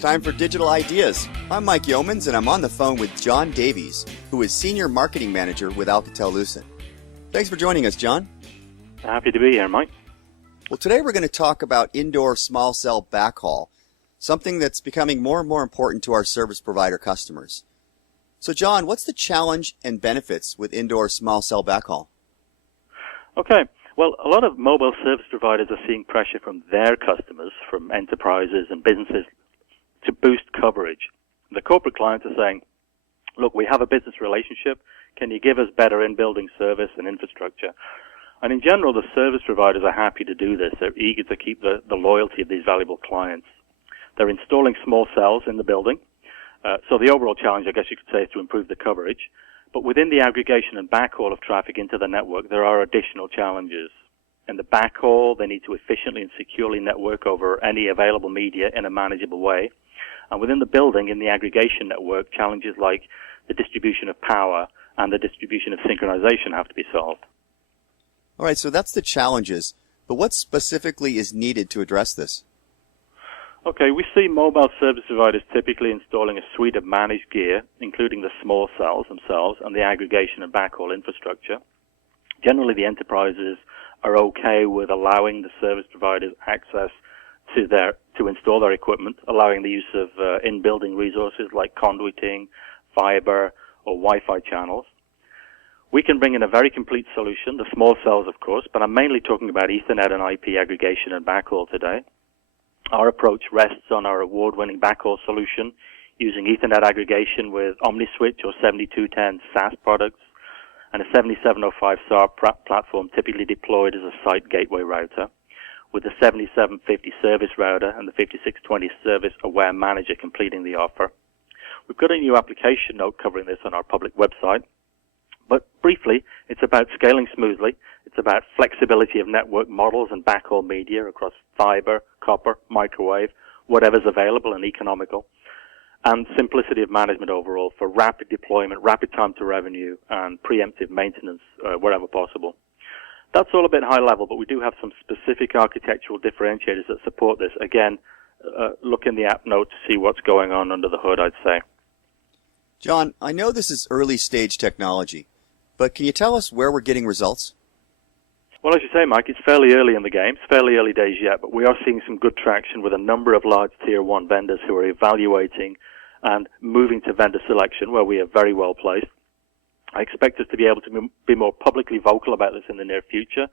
time for Digital Ideas. I'm Mike Yeomans, and I'm on the phone with John Davies, who is Senior Marketing Manager with Alcatel-Lucent. Thanks for joining us, John. Happy to be here, Mike. Well, today we're going to talk about indoor small cell backhaul, something that's becoming more and more important to our service provider customers. So, John, what's the challenge and benefits with indoor small cell backhaul? Okay. Well, a lot of mobile service providers are seeing pressure from their customers, from enterprises and businesses, to boost coverage. The corporate clients are saying, look, we have a business relationship. Can you give us better in-building service and infrastructure? And in general, the service providers are happy to do this. They're eager to keep the loyalty of these valuable clients. They're installing small cells in the building. So the overall challenge, I guess you could say, is to improve the coverage. But within the aggregation and backhaul of traffic into the network, there are additional challenges. In the backhaul, they need to efficiently and securely network over any available media in a manageable way. And within the building, in the aggregation network, challenges like the distribution of power and the distribution of synchronization have to be solved. All right, so that's the challenges. But what specifically is needed to address this? Okay, we see mobile service providers typically installing a suite of managed gear, including the small cells themselves and the aggregation and backhaul infrastructure. Generally, the enterprises are okay with allowing the service providers access to install their equipment, allowing the use of in-building resources like conduiting, fiber, or Wi-Fi channels. We can bring in a very complete solution, the small cells, of course, but I'm mainly talking about Ethernet and IP aggregation and backhaul today. Our approach rests on our award-winning backhaul solution using Ethernet aggregation with OmniSwitch or 7210 SAS products and a 7705 SAR platform typically deployed as a site gateway router with the 7750 service router and the 5620 service aware manager completing the offer. We've got a new application note covering this on our public website. But briefly, it's about scaling smoothly. It's about flexibility of network models and backhaul media across fiber, copper, microwave, whatever's available and economical, and simplicity of management overall for rapid deployment, rapid time to revenue, and preemptive maintenance wherever possible. That's all a bit high level, but we do have some specific architectural differentiators that support this. Again, look in the app note to see what's going on under the hood, I'd say. John, I know this is early stage technology, but can you tell us where we're getting results? Well, as you say, Mike, it's fairly early in the game. It's fairly early days yet, but we are seeing some good traction with a number of large Tier 1 vendors who are evaluating and moving to vendor selection, where we are very well placed. I expect us to be able to be more publicly vocal about this in the near future.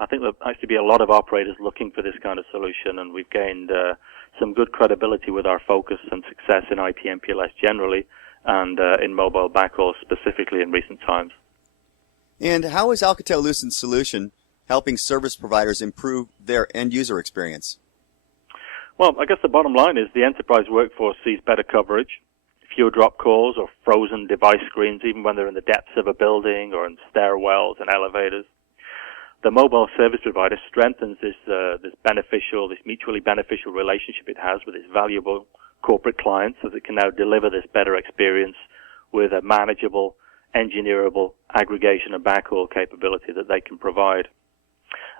I think there'll actually be a lot of operators looking for this kind of solution, and we've gained some good credibility with our focus and success in IP/MPLS generally, and in mobile backhaul specifically in recent times. And how is Alcatel-Lucent's solution helping service providers improve their end-user experience? Well, I guess the bottom line is the enterprise workforce sees better coverage, fewer drop calls or frozen device screens, even when they're in the depths of a building or in stairwells and elevators. The mobile service provider strengthens this mutually beneficial relationship it has with its valuable corporate clients, as it can now deliver this better experience with a manageable, engineerable aggregation and backhaul capability that they can provide.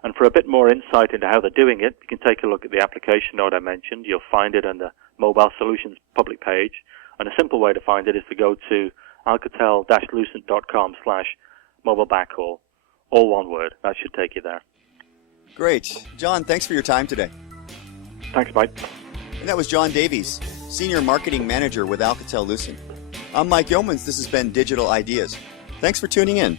And for a bit more insight into how they're doing it, you can take a look at the application note I mentioned. You'll find it on the Mobile Solutions public page. And a simple way to find it is to go to alcatel-lucent.com/mobile backhaul. All one word. That should take you there. Great. John, thanks for your time today. Thanks, Mike. And that was John Davies, Senior Marketing Manager with Alcatel-Lucent. I'm Mike Yeomans. This has been Digital Ideas. Thanks for tuning in.